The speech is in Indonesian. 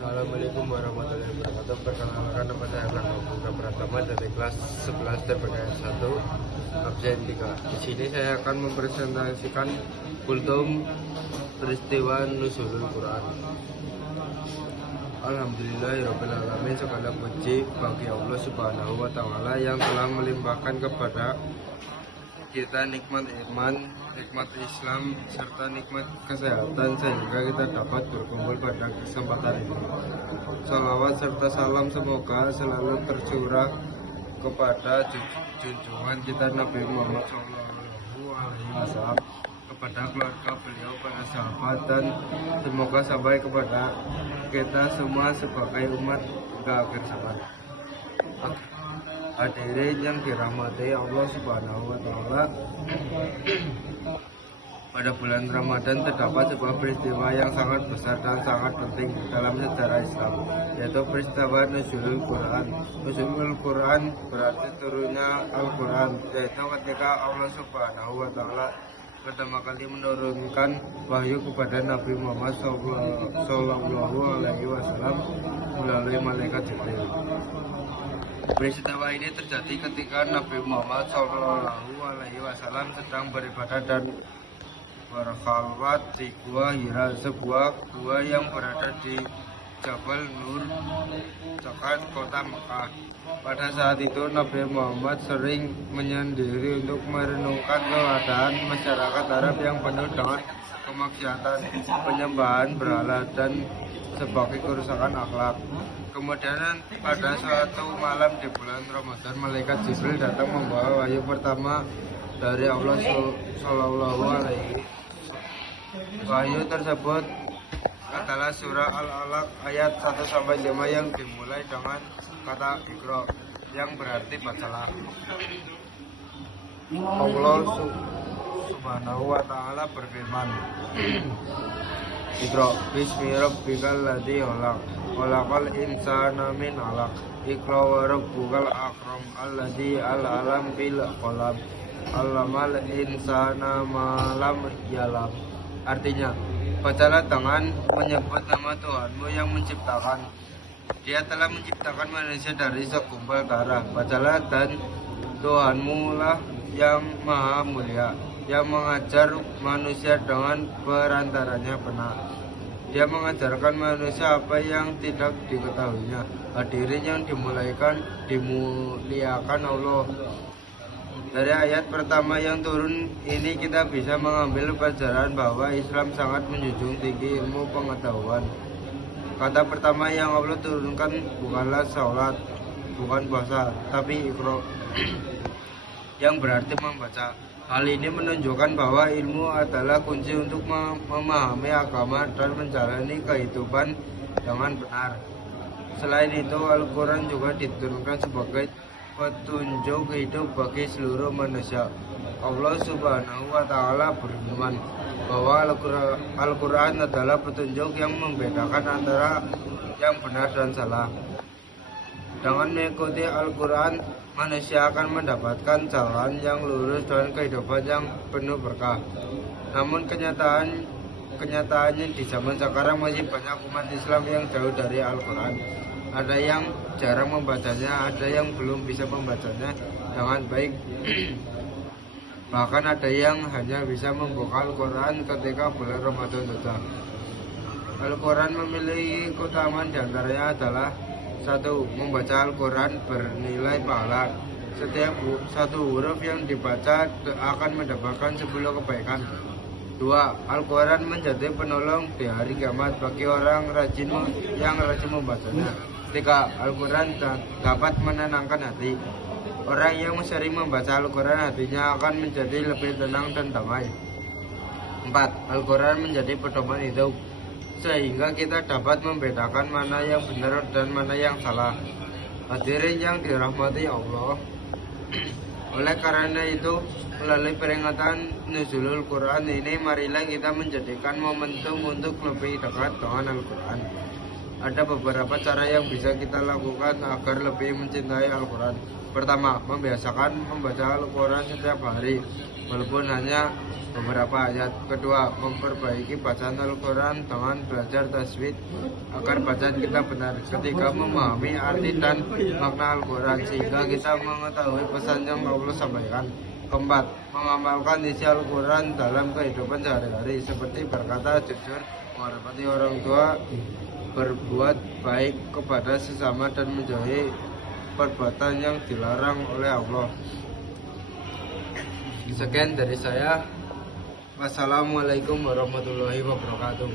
Assalamualaikum warahmatullahi wabarakatuh. Perkenalkan, nama saya Buka Pratama dari kelas 11 TPKS 1 absen 3. Di sini saya akan mempresentasikan kultum peristiwa Nuzulul Quran. Alhamdulillahirabbil alamin, segala puji bagi Allah Subhanahu wa taala yang telah melimpahkan kepada kita nikmat iman, nikmat Islam, serta nikmat kesehatan sehingga kita dapat berkumpul pada kesempatan ini. Salawat serta salam semoga selalu tercurah kepada junjungan kita Nabi Muhammad SAW, kepada keluarga beliau, para sahabat, dan semoga sampai kepada kita semua sebagai umat hingga akhir zaman. Hadirin yang dirahmati Allah Subhanahu wa taala, pada bulan Ramadan terdapat sebuah peristiwa yang sangat besar dan sangat penting dalam sejarah Islam, yaitu peristiwa Nuzulul Quran. Nuzulul Quran berarti turunnya Al-Quran, yaitu ketika Allah Subhanahu wa taala pertama kali menurunkan wahyu kepada Nabi Muhammad SAW melalui malaikat Jibril. Peristiwa ini terjadi ketika Nabi Muhammad SAW sedang beribadah dan berkhalwat di Gua Hira, sebuah gua yang berada di Jabal Nur, dekat kota Mekah. Pada saat itu Nabi Muhammad sering menyendiri untuk merenungkan keadaan masyarakat Arab yang penuh dengan kemaksiatan, penyembahan berhala, dan sebagai kerusakan akhlak. Kemudian pada suatu malam di bulan Ramadan, malaikat Jibril datang membawa wahyu pertama dari Allah Sallallahu Alaihi. Wahyu tersebut adalah surah Al-Alaq ayat 1-5 yang dimulai dengan kata Iqra, yang berarti bacalah. Allah Subhanahu wa taala berfirman, Iqra bismi rabbikal ladzi khalaq, khalaqal insana min 'alaq, Iqra wa rabbukal akram alladzi 'allama bil qalam, 'allamal insana ma lam ya'lam. Artinya, bacalah dengan menyebut nama Tuhanmu yang menciptakan. Dia telah menciptakan manusia dari segumpal darah. Bacalah, dan Tuhanmu lah yang maha mulia, yang mengajar manusia dengan perantaranya benar. Dia mengajarkan manusia apa yang tidak diketahuinya. Hadirin yang dimuliakan Allah. Dari ayat pertama yang turun ini kita bisa mengambil pelajaran bahwa Islam sangat menjunjung tinggi ilmu pengetahuan. Kata pertama yang Allah turunkan bukanlah sholat, bukan puasa, tapi Iqra, yang berarti membaca. Hal ini menunjukkan bahwa ilmu adalah kunci untuk memahami agama dan menjalani kehidupan dengan benar. Selain itu, Al-Quran juga diturunkan sebagai petunjuk hidup bagi seluruh manusia. Allah Subhanahu wa taala berfirman bahwa Al-Quran adalah petunjuk yang membedakan antara yang benar dan salah. Dengan mengikuti Al-Quran, manusia akan mendapatkan jalan yang lurus dan kehidupan yang penuh berkah. Namun kenyataannya di zaman sekarang masih banyak umat Islam yang jauh dari Al-Quran. Ada yang jarang membacanya, ada yang belum bisa membacanya dengan baik. Bahkan ada yang hanya bisa membuka Al-Quran ketika bulan Ramadan saja. Al-Quran memiliki keutamaan diantaranya adalah: 1. Membaca Al-Quran bernilai pahala. Setiap satu huruf yang dibaca akan mendapatkan 10 kebaikan. 2. Al-Quran menjadi penolong di hari kiamat bagi orang yang rajin membacanya. 3. Al-Quran dapat menenangkan hati. Orang yang sering membaca Al-Quran hatinya akan menjadi lebih tenang dan damai. 4. Al-Quran menjadi pedoman hidup, sehingga kita dapat membedakan mana yang benar dan mana yang salah. Hadirin yang dirahmati Allah, oleh karena itu, melalui peringatan Nuzulul Quran ini, marilah kita menjadikan momentum untuk lebih dekat dengan Al-Quran. Ada beberapa cara yang bisa kita lakukan agar lebih mencintai Al-Quran. Pertama, membiasakan membaca Al-Quran setiap hari, walaupun hanya beberapa ayat. Kedua, memperbaiki bacaan Al-Quran dengan belajar tajwid agar bacaan kita benar. Ketiga, memahami arti dan makna Al-Quran sehingga kita mengetahui pesan yang Allah sampaikan. Keempat, mengamalkan isi Al-Quran dalam kehidupan sehari-hari seperti berkata jujur, menghormati orang tua, berbuat baik kepada sesama, dan menjauhi perbuatan yang dilarang oleh Allah. Sekian dari saya. Wassalamualaikum warahmatullahi wabarakatuh.